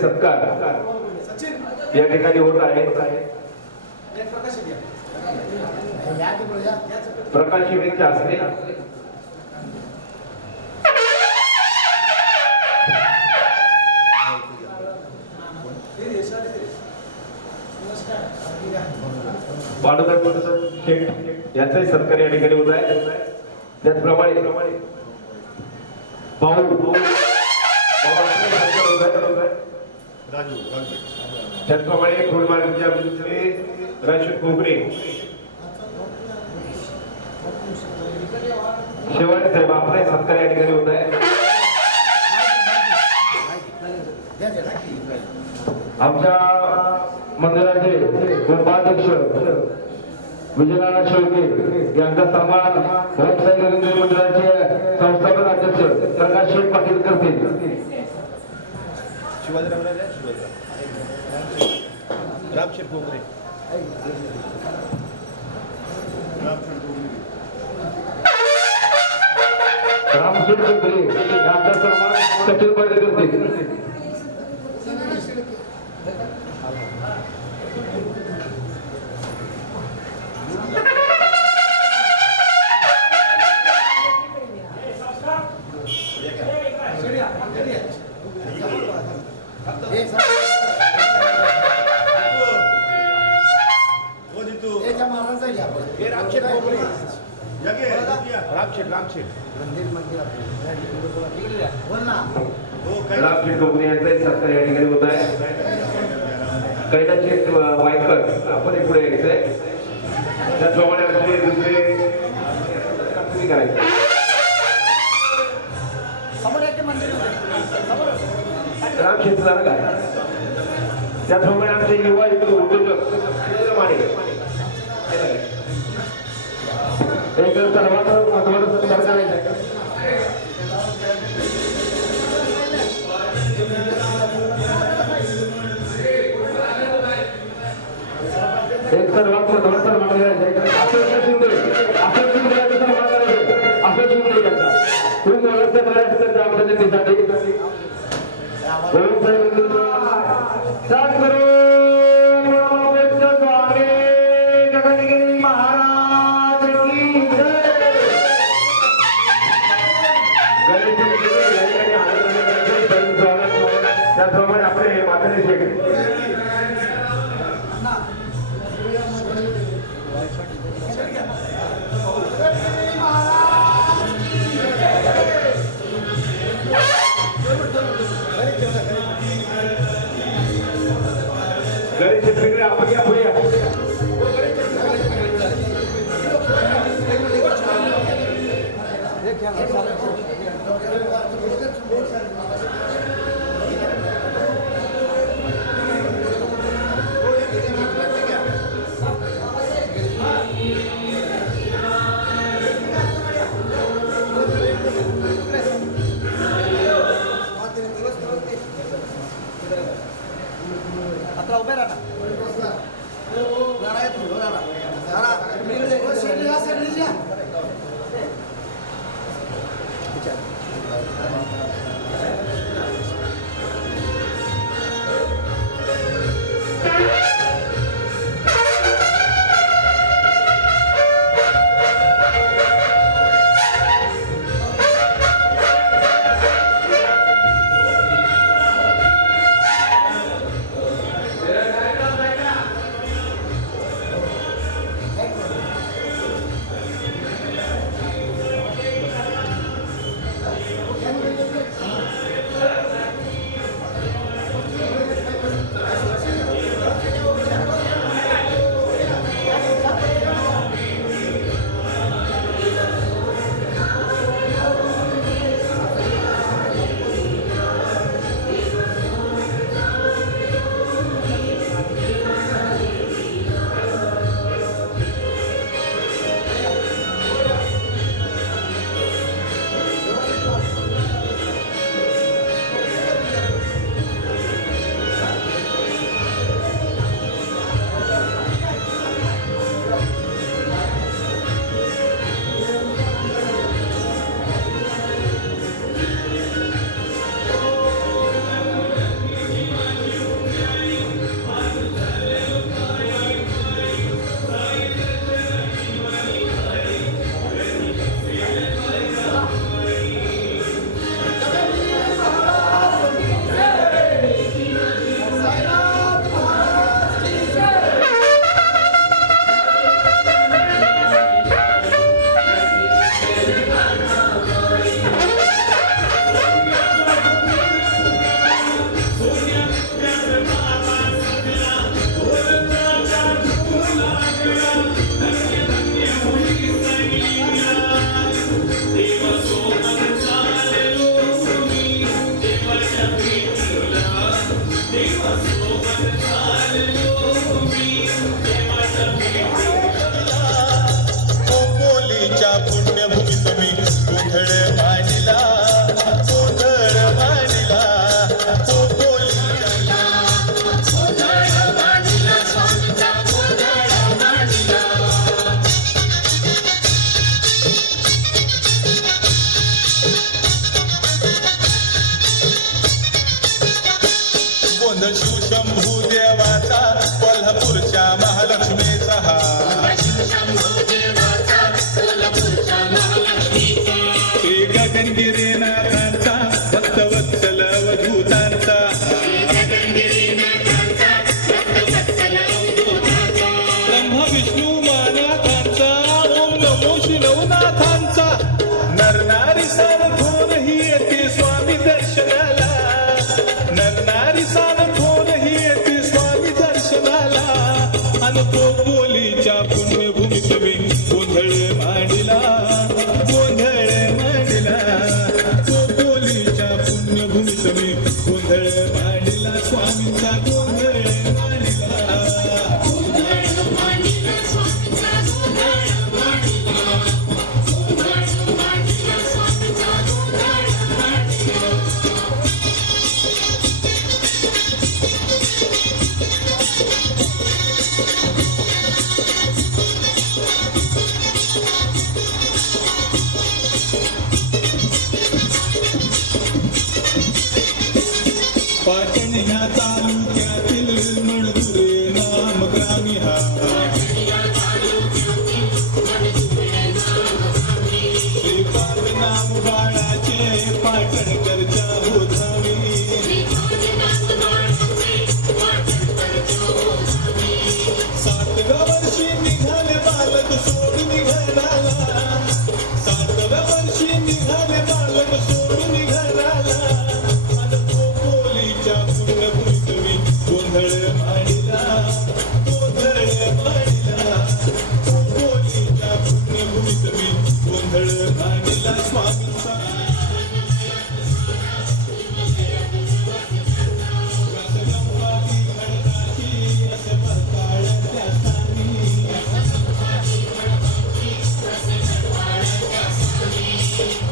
सत्कार या ठिकाणी होत आहे। प्रकाश यांच्या हस्ते शेठ यांचाही सत्कार या ठिकाणी होत आहे। त्याचप्रमाणे त्याचप्रमाणे राजू कोकरे शेवट साहेब आपले सत्कार या ठिकाणी होत आहे। आमच्या मंदिराचे उपाध्यक्ष विजयनारायण शेळके यांचा सन्मान होमसाई मंदिराचे संस्थापक अध्यक्ष प्रकाश शेठ पाटील करतील। रामशेठ कोकरे यांचा सन्मान सचिन पाटील करतील। रामशेठ कोकणे यांचा सत्कार या ठिकाणी होत आहे. कैलासचे वायकर आपण पुढे यायचंय. त्याचप्रमाणे आपले दुसरे करायचे. रामशेठ झालं काय. त्याचप्रमाणे आमचे युवा उद्योजक माने एक सर्वात महत्वाचा सत्कार करायचा आहे. एक सर्वात महत्वाचा सन्मान करायचा आहे. असं शिंदे खूप मोलाचा प्रयास करतो आमच्या जनतेसाठी. त्याचप्रमाणे आपले माताने शेख गणेश वेगळे आपण या पुढे या. उभे राहा. शंभू देवाचा कोल्हापूरच्या महालक्ष्मीचा हा श्री गगनगिरीनाथांचा भक्तवत्सल वधूतांचा ब्रह्म विष्णू मानाथ अन पोपोलीच्या पुण्यभूमीत मी गोंधळ मांडला, गोंधळ मांडला. पोपोलीच्या पुण्यभूमीत मी गोंधळ मांडला, स्वामींचा गोंधळ मांडला. पाटण ह्या तालुक्यातील मणदुरे नाम ग्रामी हा. श्रीपाद नाम बाळाचे पाटणकरच्या होतावी. सातव्या वर्षी निघाले बालक सोडून घराला, सातव्या वर्षी निघाले बालक सोडून घराला. पुण्यभूमीत मी गोंधळ मांडला, गोंधळ मांडला. पोपोलीच्या पुण्यभूमीत मी गोंधळ मांडला, स्वामींचा.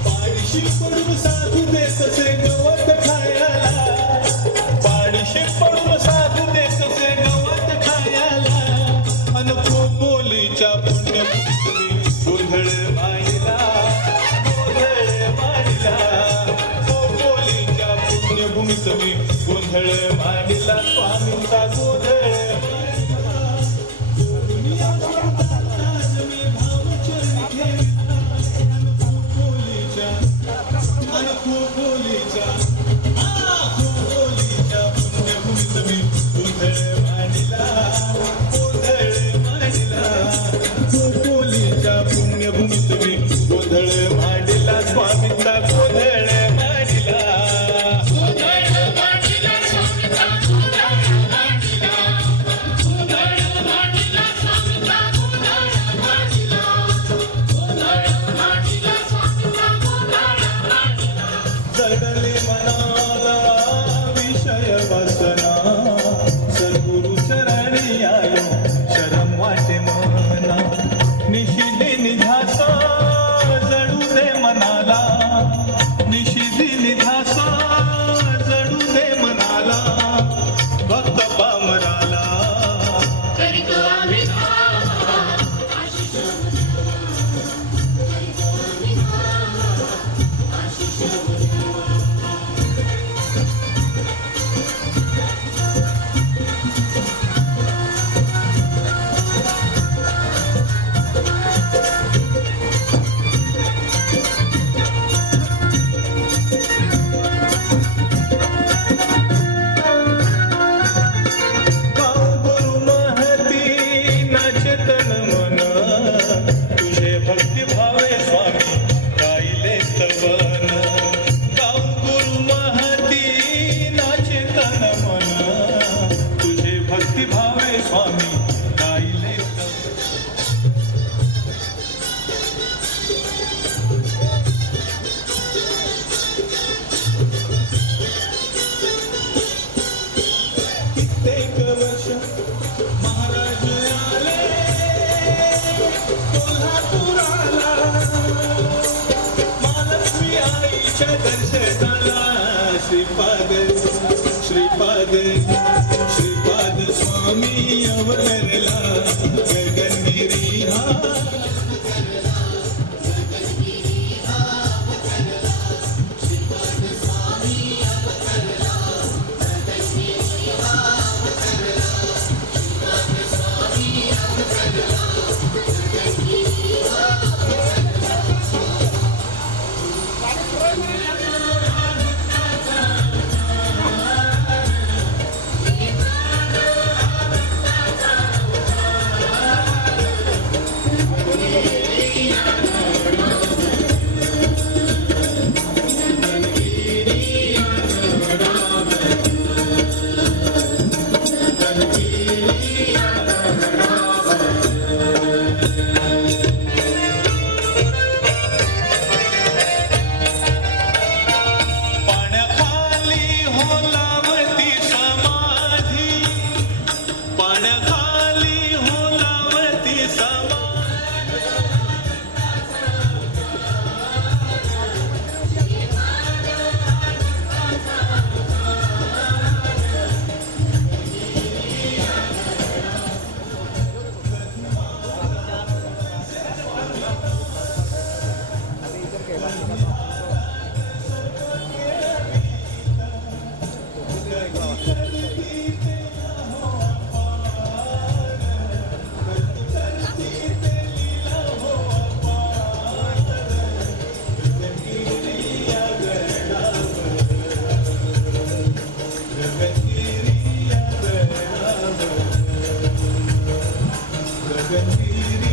पाडशी पडून साधू देतसे गवत खायला, पाडशी पडून साधू देतसे गवत खायला. अन पोपोलीच्या पुण्यभूमीत मी गोंधळ मांडला, गोंधळ मांडला. पोपोलीच्या पुण्यभूमीत मी गोंधळ मांडला, स्वामींचा गोंधळ मांडला. दुनिया सोडताना मी भावचरण घेतला, अन पोपोलीच्या, अन पोपोलीच्या, पोपोलीच्या पुण्यभूमीत मी गोंधळ मांडला, गोंधळ मांडला. पोपोलीच्या पुण्यभूमीत मी गोंधळ मांडला, स्वामींचा गोंधळ मांडला. जडले मनाला विषय वासना, सद्गुरु चरणी आयो शरम वाटे मना. निशिदी निधासा जडू दे मनाला, निशिदी निधासा जडू दे मनाला. भक्त पामराला श्रीपाद श्रीपाद श्रीपाद स्वामी अवतरला गगनगिरी हा गगनगिरी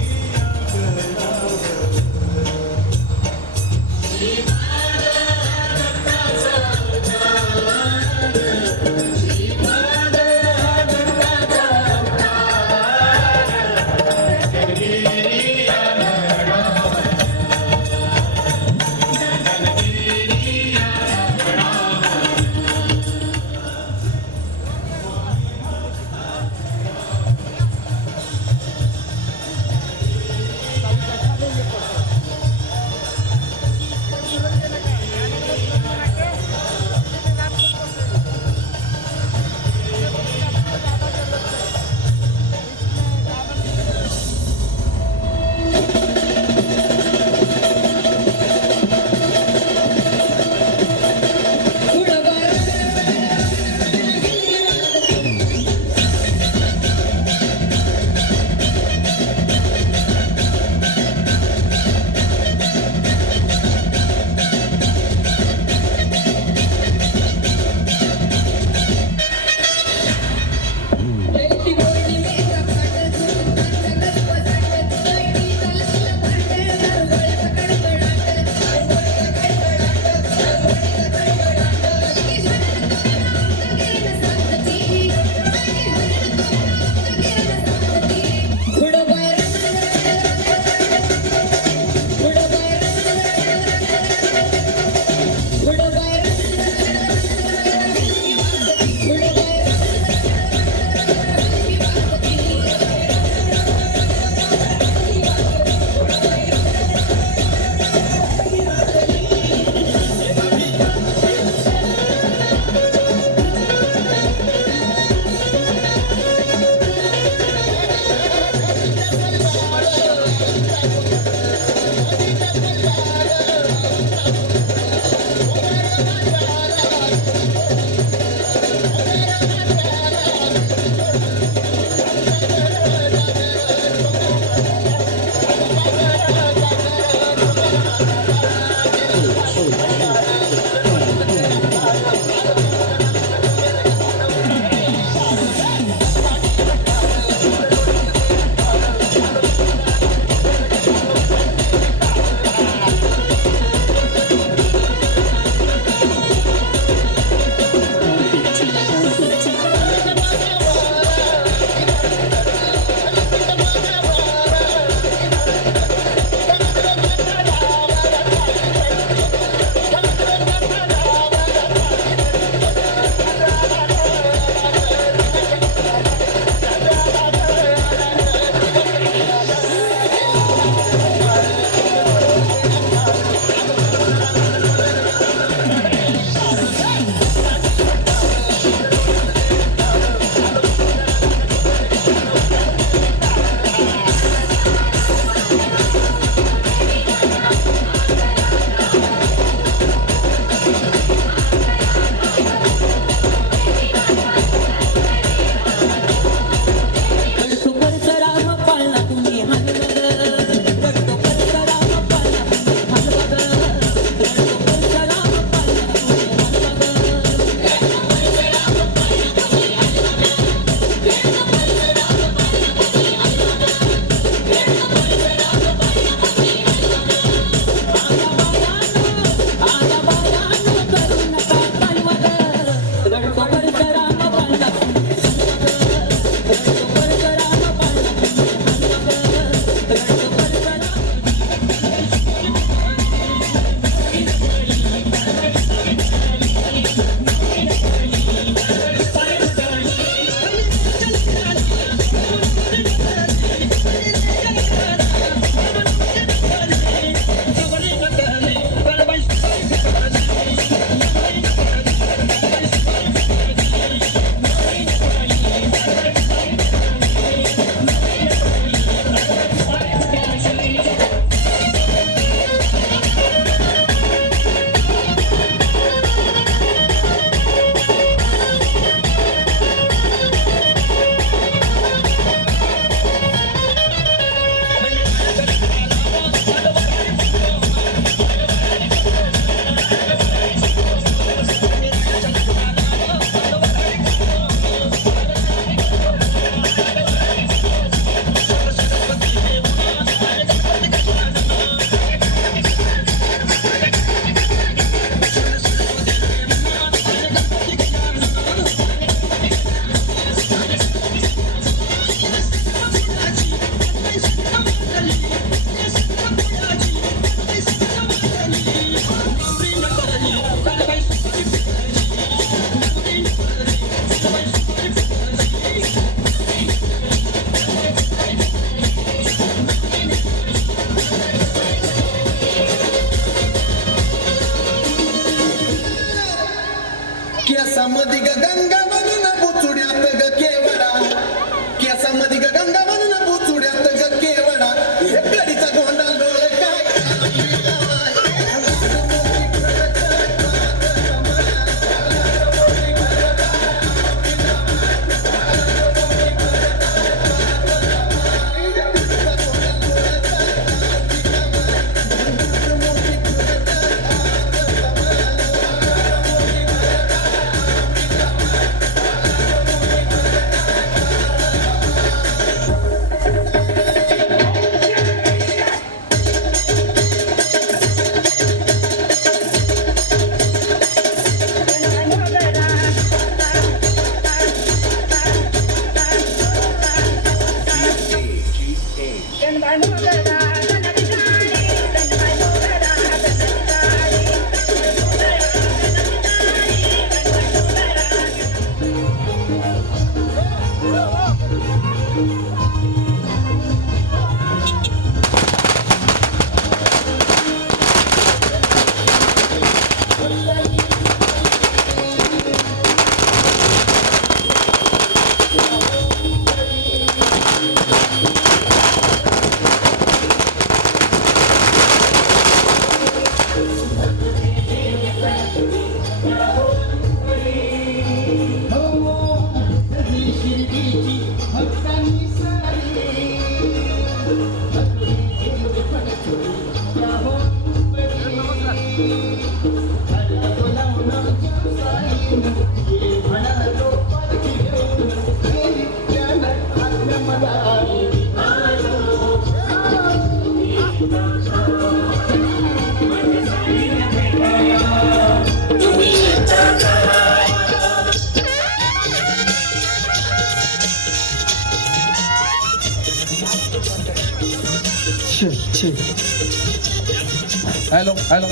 हॅलो हॅलो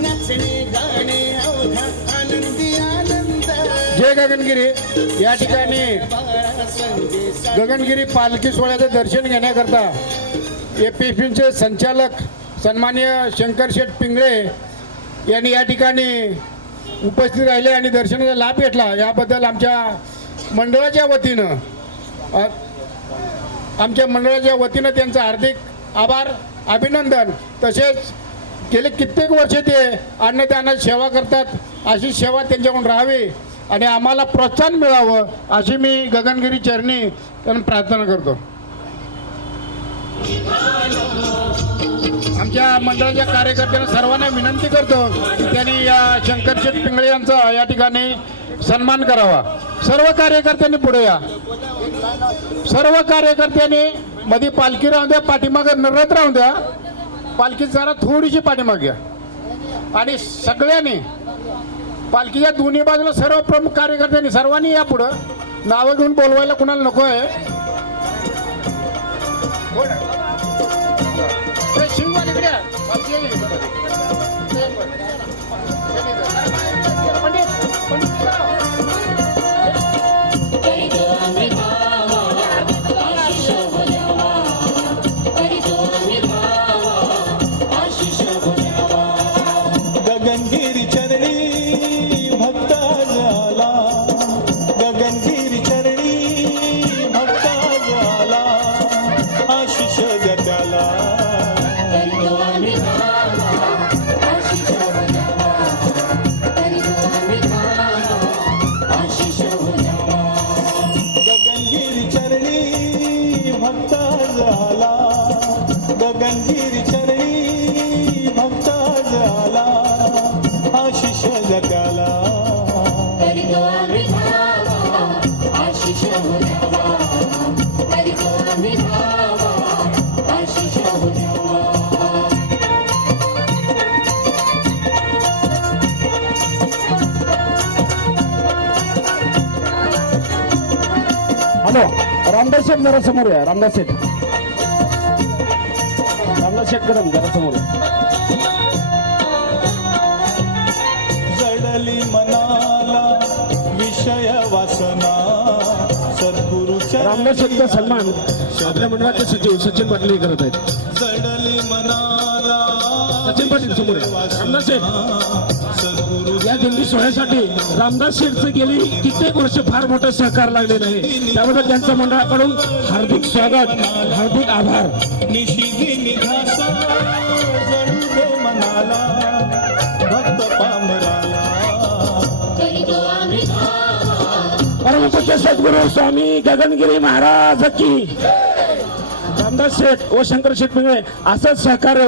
नाचणे गाणे अवघा आनंदी आनंद जय गगनगिरी. या ठिकाणी बाळा संदेश गगनगिरी पालखी सोहळ्याचं दर्शन घेण्याकरता APFचे संचालक सन्माननीय शंकरशेठ पिंगळे यांनी या ठिकाणी उपस्थित राहिले आणि दर्शनाचा लाभ घेतला. याबद्दल आमच्या मंडळाच्या वतीनं त्यांचं हार्दिक आभार अभिनंदन. तसेच गेले कित्येक वर्षे ते अन्नदानाची सेवा करतात. अशी सेवा त्यांच्याकडून राहावी आणि आम्हाला प्रोत्साहन मिळावं अशी मी गगनगिरी चरणी त्यांना प्रार्थना करतो. आमच्या मंडळाच्या कार्यकर्त्यांना सर्वांना विनंती करतो की त्यांनी या शंकरशेठ पिंगळे यांचा या ठिकाणी सन्मान करावा. सर्व कार्यकर्त्यांनी पुढे या. सर्व कार्यकर्त्यांनी मध्ये पालखी राहून द्या, पाठीमागे नरत राहून द्या. पालखी जरा थोडीशी पाठीमागे घ्या आणि सगळ्यांनी पालखीच्या दोन्ही बाजूला सर्व प्रमुख कार्यकर्त्यांनी सर्वांनी या पुढं. नावं घेऊन बोलवायला कुणाला नको आहे. शिंगवाल इकडे या. पालखी या इकडे. गगनगिरी चरणी भक्ता झाला गगनगिरी चरणी भक्ता झाला आशिष गत्याला गगनगिरी चरणी भक्ता झाला गगनगिरी चरणी भक्ता झाला आशिष जगाला हॅलो रामदास शेठ जरा समोर या. रामदास शेठ कदम जरा समोर या. जडली मनाला विषय वासना सद्गुरूच्या रामदास शेठचा सन्मान आपल्या मंडळाचे सचिव सचिन पाटील करत आहेत. जडली मनाला सचिन पाटील समोर या. रामदास शेठ या दिंडी सोहळ्यासाठी रामदास शेठचे गेली कित्येक वर्ष फार मोठं सहकार लागलेलं आहे. त्याबद्दल त्यांच्या मंडळाकडून हार्दिक स्वागत, हार्दिक आभार. निशिदी निघासा जडू दे मनाला भक्त पामराला परमपूज्य सद्गुरू स्वामी गगनगिरी महाराज की. रामदास शेठ व शंकरशेठ पिंगळे असंच सहकार्य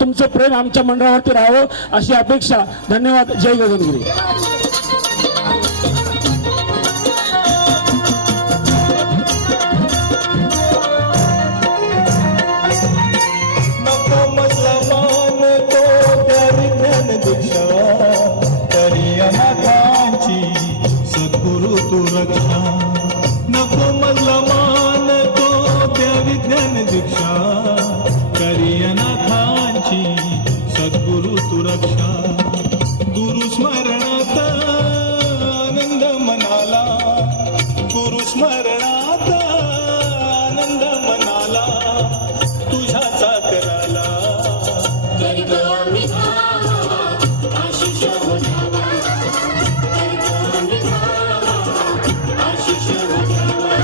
तुमचं प्रेम आमच्या मंडळावरती राहावं अशी अपेक्षा. धन्यवाद. जय गगनगिरी. नको मजला मान तो त्यारी ज्ञान दीक्षा तरी अनाथांची सद्गुरु तुरा स्मरणात आनंद मनाला तुझ्या चाकराला करतो आम्ही धावा, आशिष हो धावा. करतो आम्ही धावा, आशिष हो धावा.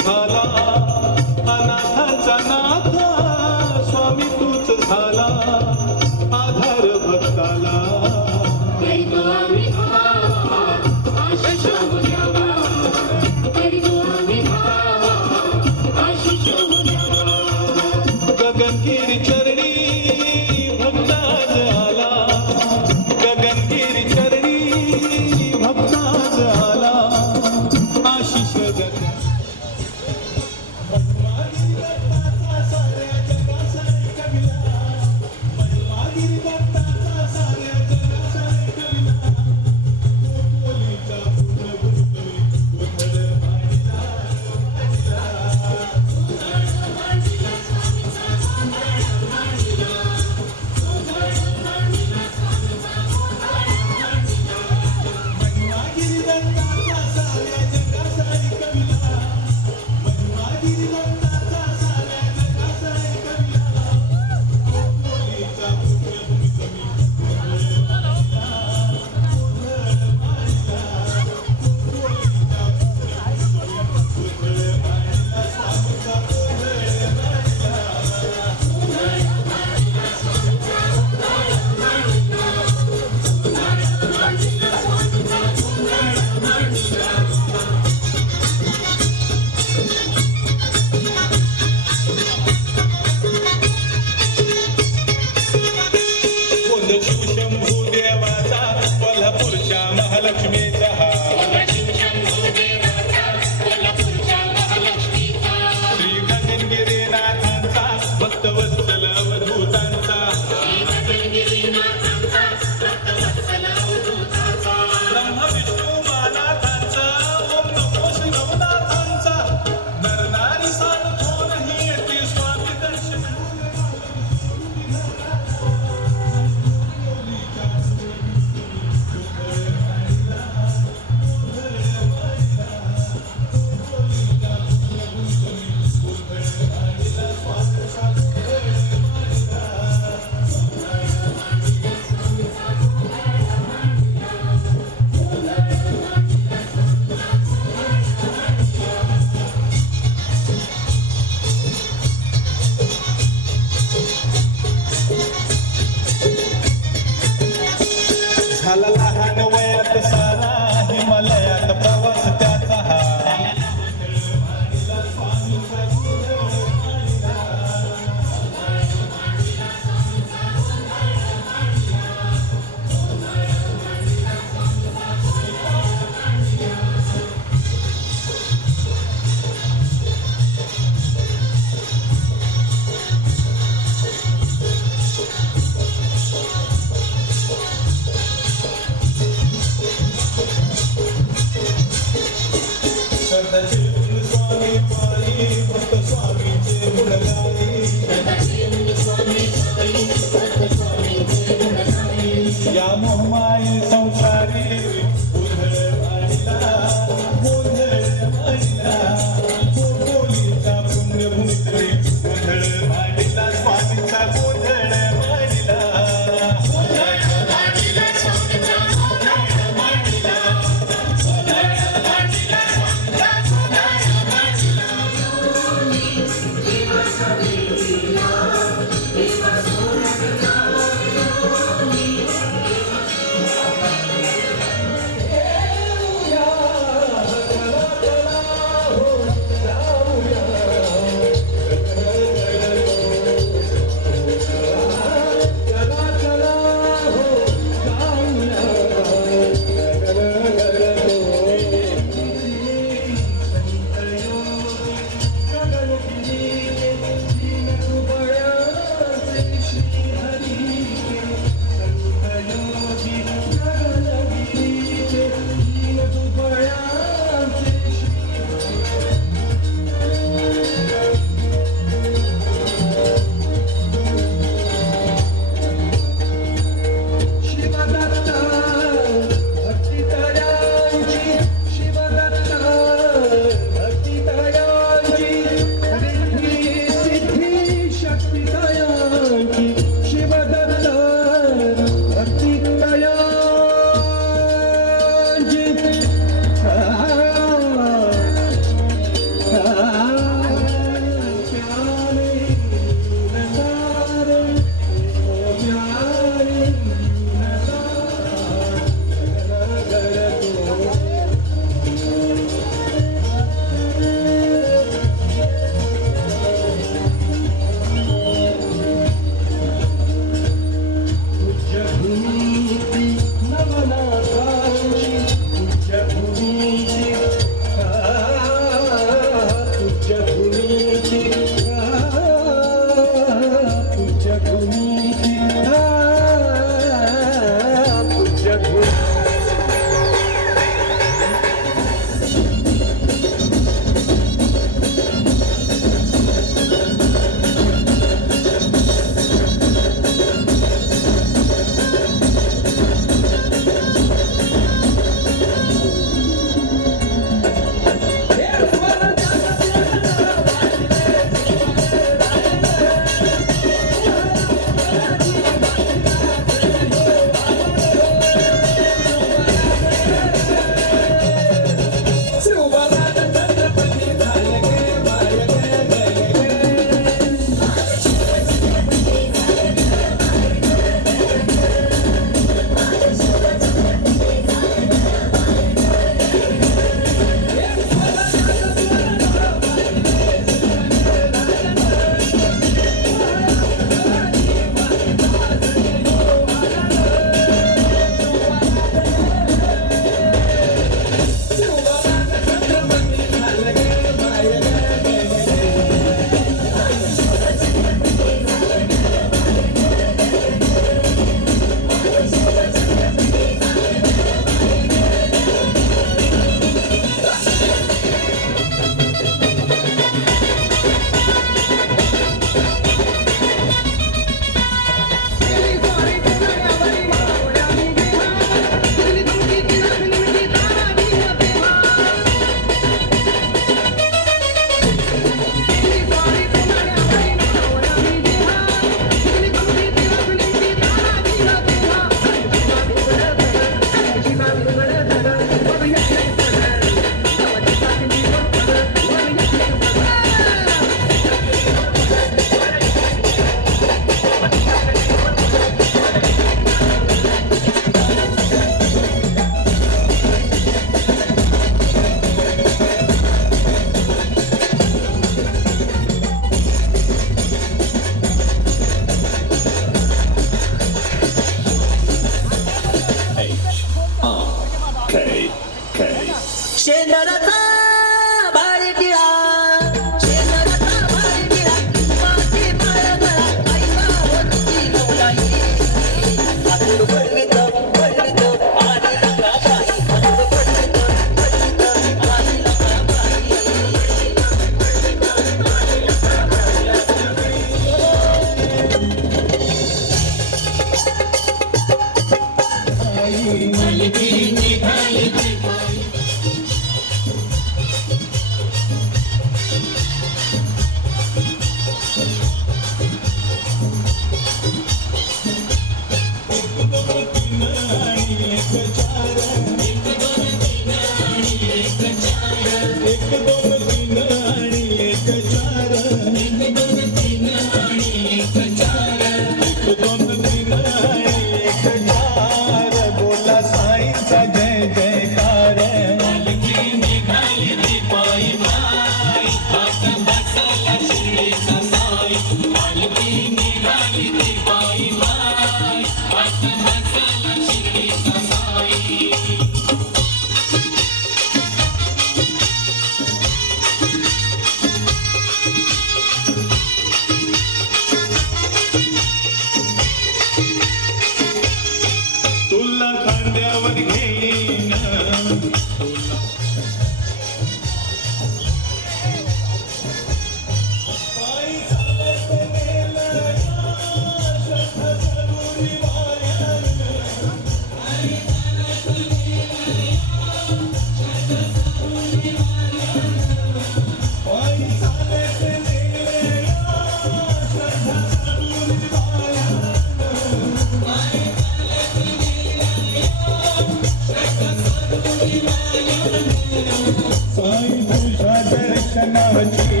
तुझ्याची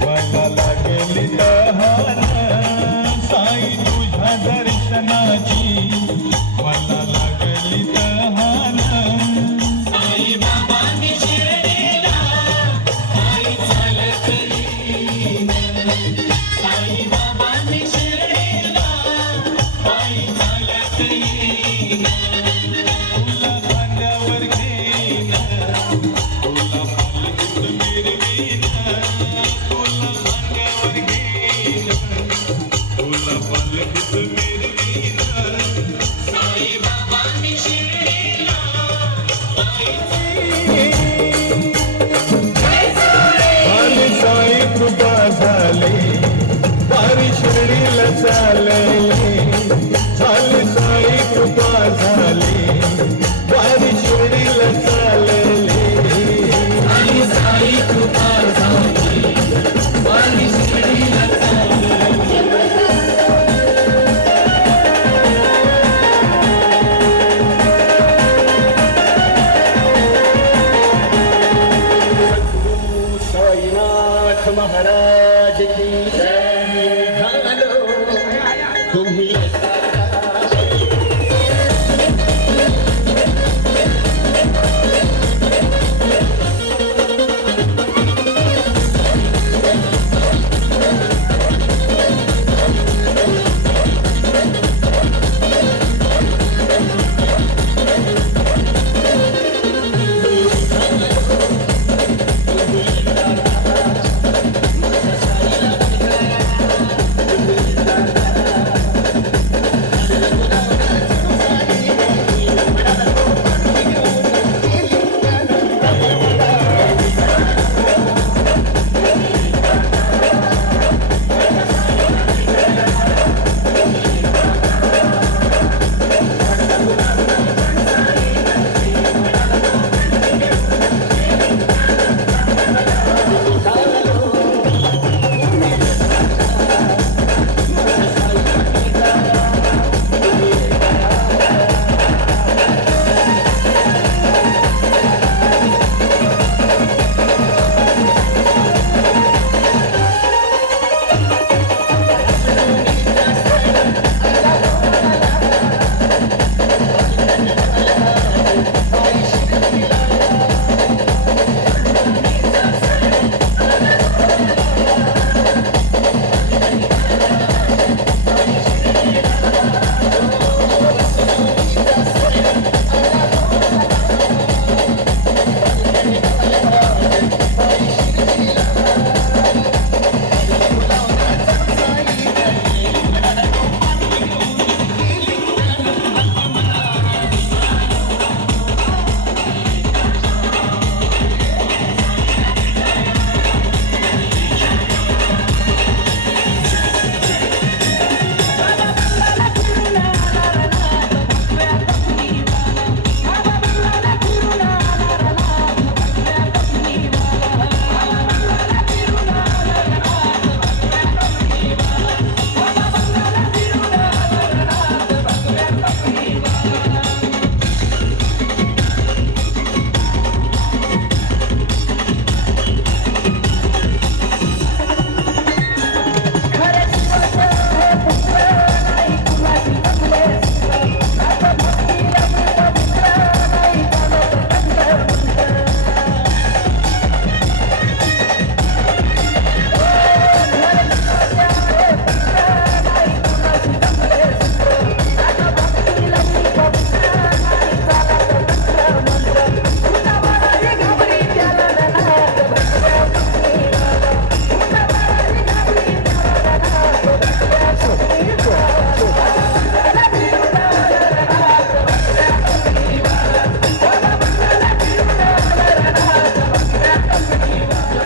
मला लागली तहान साई तुझ्या दर्शनाची मला लागली तहान साई बाबांनी शिर्डीला पायी चालत येईन साई बाबांनी शिर्डीला पायी चालत येईन तुला खांद्यावर घेईन तुला पालखीत मिरवीन तुला खांद्यावर घेईन तुला पालखीत मिरवीन साई बाबांनी शिर्डीला पायी साई कृपा झाली पारी शिर्डीला चालले झाली साई कृपा झाली पारी शिर्डीला चालले साई कृपा झाली पारी शिर्डीला साईनाथ महाराज की जय झालो तुम्ही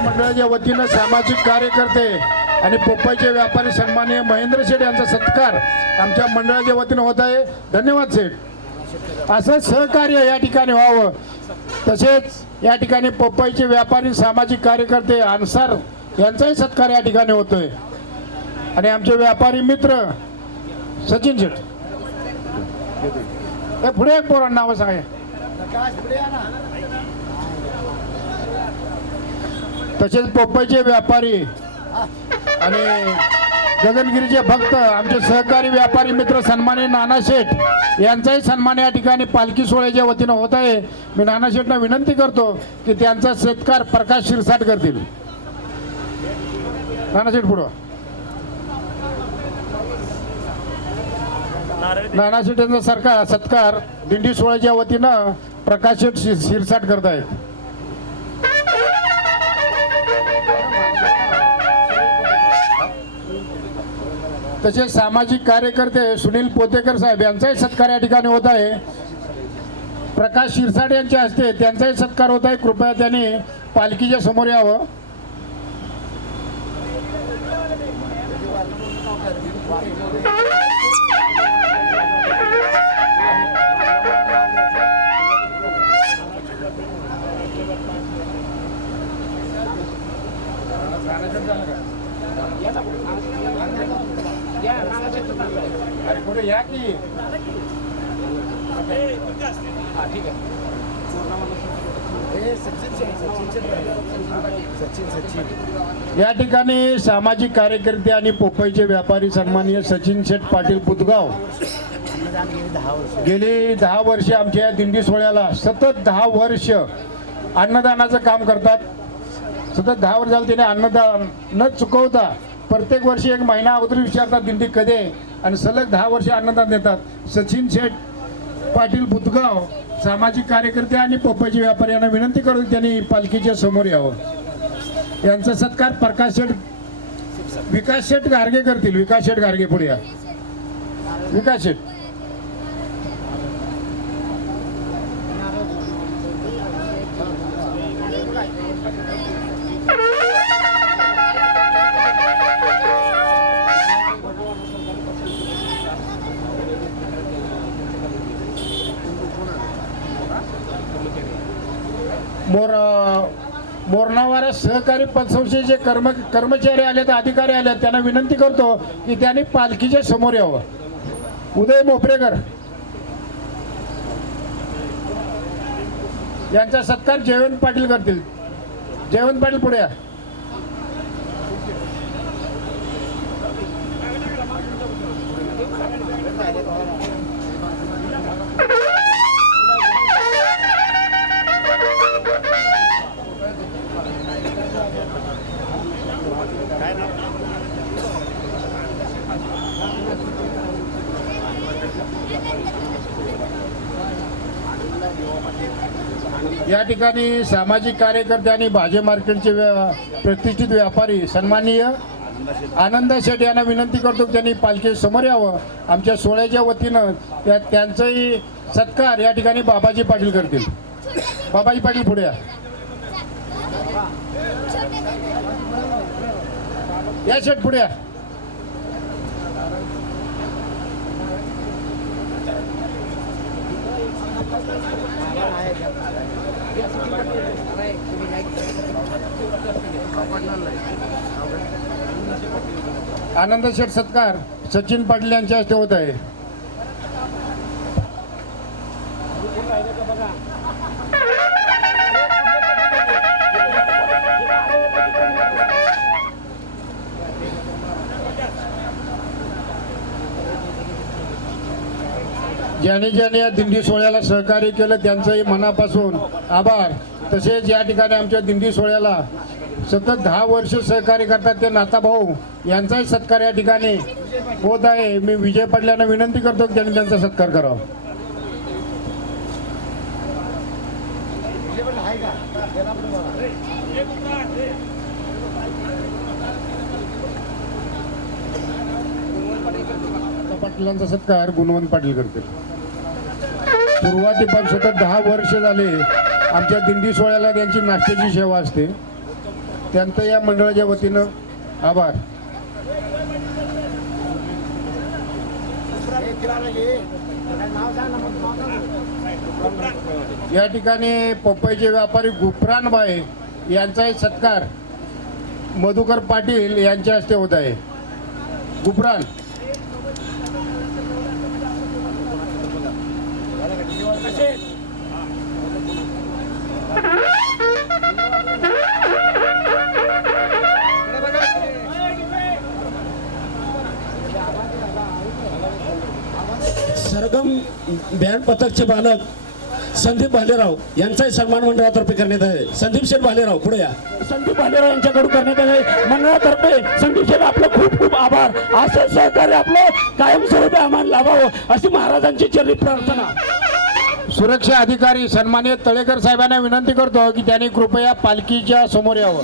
मंडळाच्या वतीनं सामाजिक कार्यकर्ते आणि पोपाईचे व्यापारी सन्माननीय महेंद्र शेठ यांचा सत्कार आमच्या मंडळाच्या वतीनं होत आहे. धन्यवाद शेठ. असं सहकार्य या ठिकाणी व्हावं. तसेच या ठिकाणी पोपाईचे व्यापारी सामाजिक कार्यकर्ते अन्सार यांचाही सत्कार या ठिकाणी होतोय. आणि आमचे व्यापारी मित्र सचिन शेठ हे पुढे एक पोरांना नावं सांगा. तसेच पोपईचे व्यापारी आणि गगनगिरीचे भक्त आमचे सहकारी व्यापारी मित्र सन्माननीय नाना शेठ यांचाही सन्मान या ठिकाणी पालखी सोहळ्याच्या वतीनं होत आहे. मी नाना शेठना विनंती करतो की त्यांचा सत्कार प्रकाश शिरसाट करतील. नाना शेठ पुढं. नाना शेठ यांचा सत्कार दिंडी सोहळ्याच्या वतीनं प्रकाश शेठ शिरसाट करत आहेत. तसेच सामाजिक कार्यकर्ते सुनील पोतेकर साहेब यांचाही सत्कार या ठिकाणी होत आहे. प्रकाश शिरसाट यांच्या हस्ते त्यांचाही सत्कार होत आहे. कृपया त्यांनी पालखीच्या समोर यावं. पुढे या की या ठिकाणी सामाजिक कार्यकर्ते आणि पोपईचे व्यापारी सन्माननीय सचिन शेठ पाटील पुतगाव गेली 10 वर्षे आमच्या या दिंडी सोहळ्याला सतत 10 वर्ष अन्नदानाचं काम करतात. सतत 10 वर्ष झालं त्याने अन्नदान न चुकवता प्रत्येक वर्षी 1 महिना अगोदर विचारतात दिंडी कधी आहे आणि सलग 10 वर्षे अन्नदान देतात. सचिन शेठ पाटील बुधगाव सामाजिक कार्यकर्ते आणि पोपईचे व्यापारी यांना विनंती करून त्यांनी पालखीच्या समोर यावं. यांचा सत्कार प्रकाश शेठ विकास शेठ गारगे करतील. विकास शेठ गारगे पुढे या. विकास शेठ. मोरणावारा सहकारी पतसंस्थेचे कर्मचारी आलेत, अधिकारी आलेत, त्यांना विनंती करतो की त्यांनी पालखीच्या समोर यावं. उदय मोपरेकर यांचा सत्कार जयवंत पाटील करतील. जयवंत पाटील पुढे या. या ठिकाणी सामाजिक कार्यकर्ते आणि भाजी मार्केटचे प्रतिष्ठित व्यापारी सन्माननीय आनंद शेठ यांना विनंती करतो की त्यांनी पालखी समोर यावं. आमच्या सोहळ्याच्या वतीनं त्यांचाही सत्कार या ठिकाणी बाबाजी पाटील करतील. बाबाजी पाटील पुढे या. या शेठ पुढे या. आनंद शेठ सत्कार सचिन पाटील यांच्या हस्ते होत आहे. ज्यांनी ज्यांनी या दिंडी सोहळ्याला सहकार्य केलं त्यांचंही मनापासून आभार. तसेच या ठिकाणी आमच्या दिंडी सोहळ्याला सतत 10 वर्ष सहकार्य करतात ते नाताभाऊ यांचाही सत्कार या ठिकाणी होत आहे. मी विजय पाटील यांना विनंती करतो की त्यांनी त्यांचा सत्कार करावा. पाटीलांचा सत्कार गुणवंत पाटील करतील. सुरुवातीपासून सतत 10 वर्ष झाले आमच्या दिंडी सोहळ्याला त्यांची नाश्त्याची सेवा असते. त्यांचं या मंडळाच्या वतीनं आभार. या ठिकाणी पोपईचे व्यापारी गुफरानबाई यांचाही सत्कार मधुकर पाटील यांच्या हस्ते होत आहे. गुफरान उत्तम बँड पथकचे बालक संदीप भालेराव यांचाही सन्मान मंडळातर्फे करण्यात आहे. संदीप शेठ भालेराव पुढे या. संदीप भालेराव यांच्याकडून करण्यात आले मंडळातर्फे संदीप शेठ आपलं खूप खूप आभार. असं सहकार्य आपलं कायमस्वरूपी आम्हाला लाभावं अशी महाराजांची चरणी प्रार्थना. सुरक्षा अधिकारी सन्मान्य तळेकर साहेबांना विनंती करतो की त्यांनी कृपया पालखीच्या समोर यावं.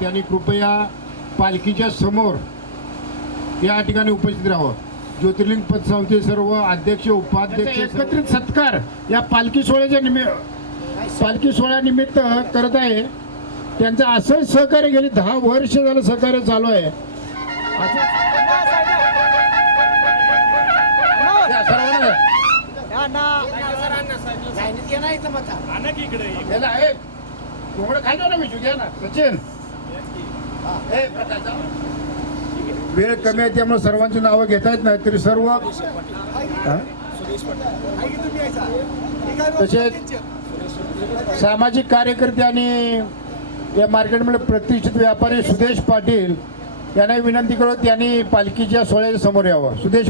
त्यांनी कृपया पालखीच्या समोर या ठिकाणी उपस्थित राहावं. ज्योतिर्लिंग पतसंस्थेचे सर्व अध्यक्ष उपाध्यक्ष एकत्रित सत्कार या पालखी सोहळ्यानिमित्त करत आहे. त्यांचं असंच सहकार्य गेली 10 वर्ष झालं सहकार्य चालू आहे. सचिन वेळ कमी आहे त्यामुळे सर्वांची नावं घेता येत नाही तरी सर्व तसेच सामाजिक कार्यकर्ते आणि या मार्केटमध्ये प्रतिष्ठित व्यापारी सुदेश पाटील यांना विनंती करत त्यांनी पालखीच्या सोहळ्याच्या समोर यावं. सुदेश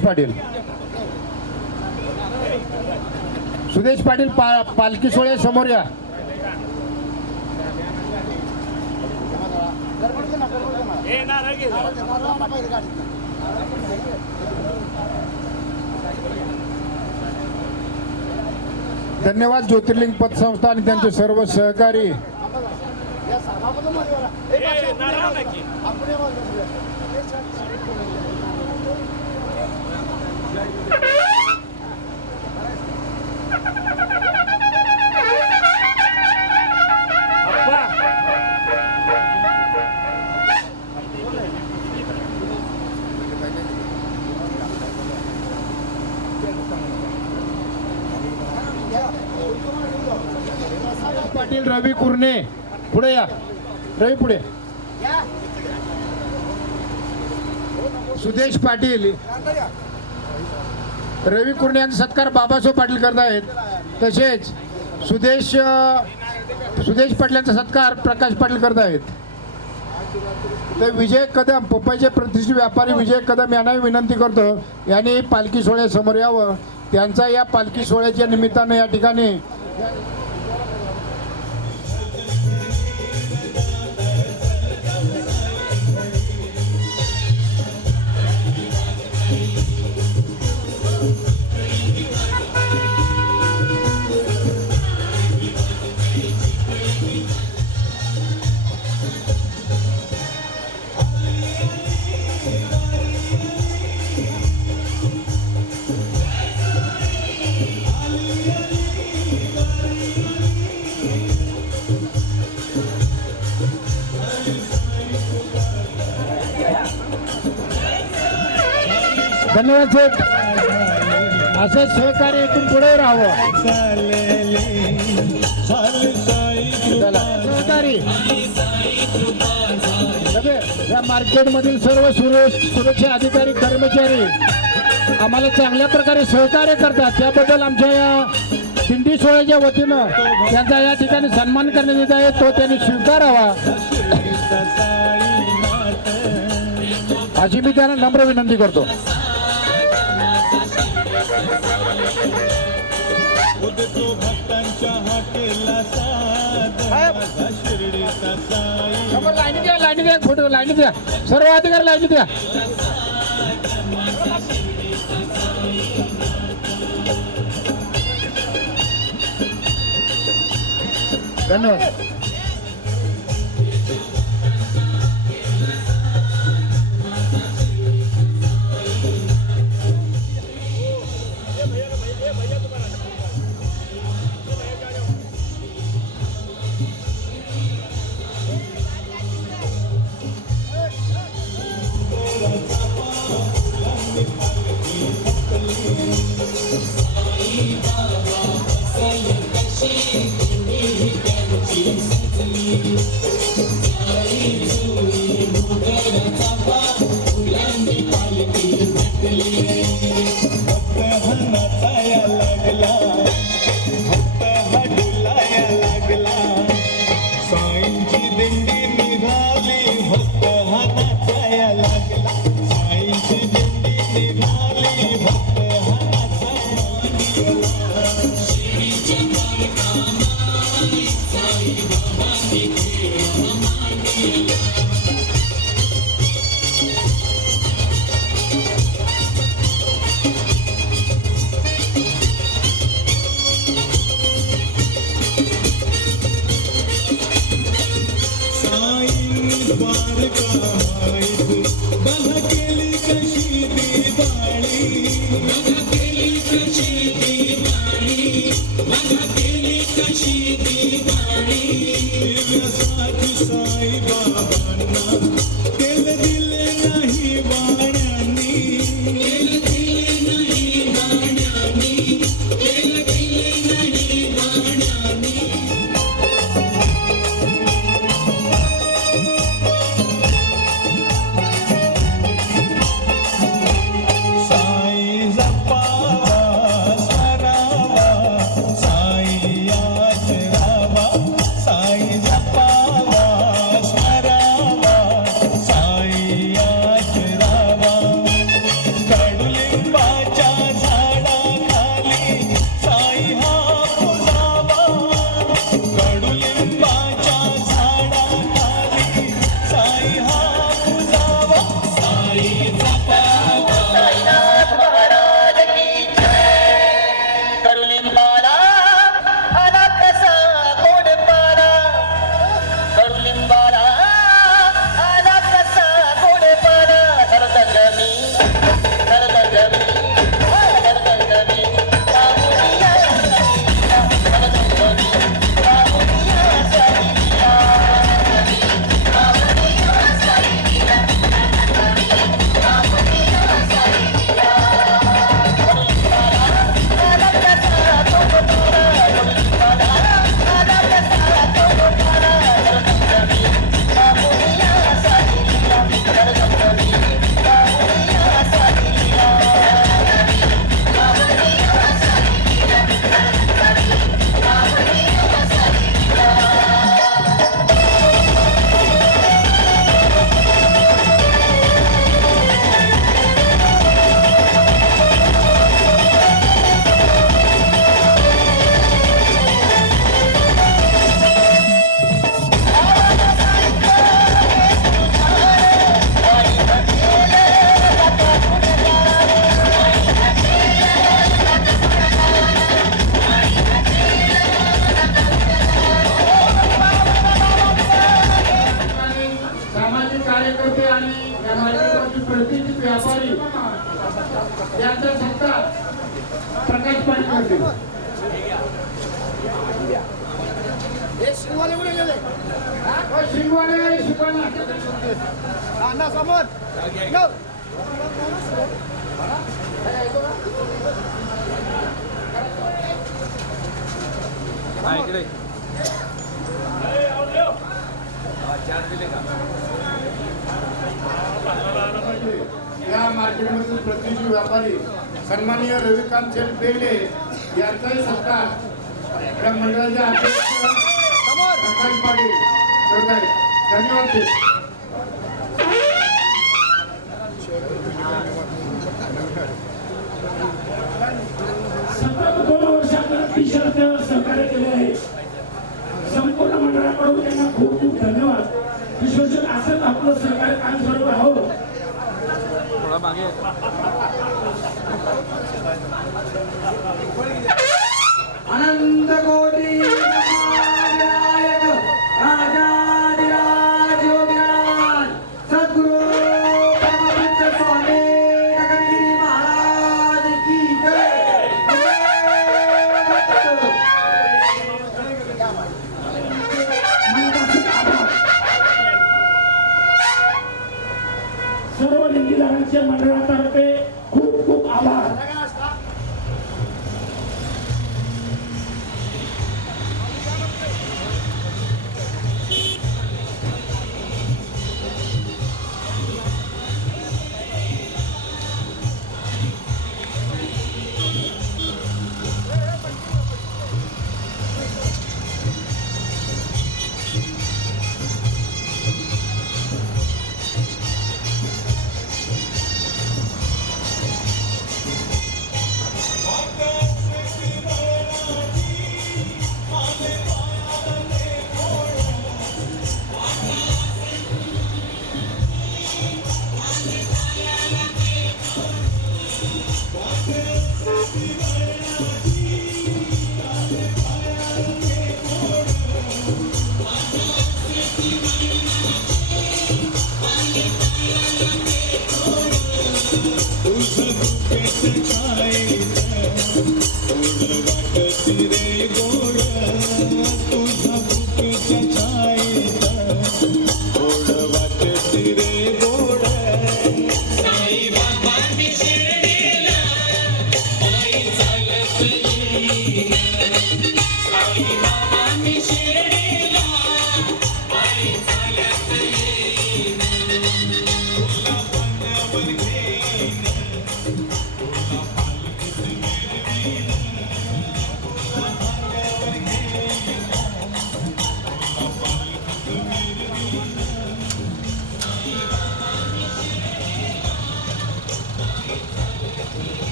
पाटील पालखी सोहळ्या समोर या. धन्यवाद ज्योतिर्लिंग पतसंस्था आणि त्यांचे सर्व सहकारी. पाटील रवी कुर्णे पुढे या. रवी पुढे. सुदेश पाटील रवी कुर्णे यांचा सत्कार बाबासाहेब पाटील करत आहेत. तसेच सुदेश पाटलांचा सत्कार प्रकाश पाटील करत आहेत. तर विजय कदम पपईचे प्रतिष्ठित व्यापारी विजय कदम यांनाही विनंती करतो यांनी पालखी सोहळ्या समोर यावं. त्यांचा या पालखी सोहळ्याच्या निमित्तानं या ठिकाणी धन्यवाद सेठ. असं सहकार्य इथून पुढे राहावं. चला सहकारी या मार्केटमधील सर्व सुरक्षा अधिकारी कर्मचारी आम्हाला चांगल्या प्रकारे सहकार्य करतात, त्याबद्दल आमच्या या दिंडी सोहळ्याच्या वतीनं त्यांचा या ठिकाणी सन्मान करण्यात येत आहे, तो त्यांनी स्वीकारावा अशी मी त्यांना नम्र विनंती करतो. उदतो भक्तांच्या हाकेला साध माझा शिर्डीचा साई. लाईनी द्या फोटो लाईनी द्या, सर्व अधिकारी लाईनी द्या. धन्यवाद. यांचा सत्कार प्रकाश पाटील करतील. शिंगवाले समोर इकडे चार दिले का मार्केटमधील प्रतिष्ठित व्यापारी सन्माननीय रविकांत शेठ पेंडे यांचाही सत्कार या मंडळाच्या अध्यक्ष प्रकाश पाटील करत आहेत. धन्यवाद शेठ. सतत 2 वर्षांना टी शर्ट सहकार्य केले आहे. संपूर्ण मंडळाकडून त्यांना खूप खूप धन्यवाद. विश्वसन असंच आपलं सहकार्य कायमस्वरूपी राहावं. अनंत कोटी ब्रह्मांड राजाधिराज योगीराज सद्गुरु परमपूज्य स्वामी नगरगिरी महाराज की जय. मनापासून आभार. सर्व निंदीदारांच्या मंडळातर्फे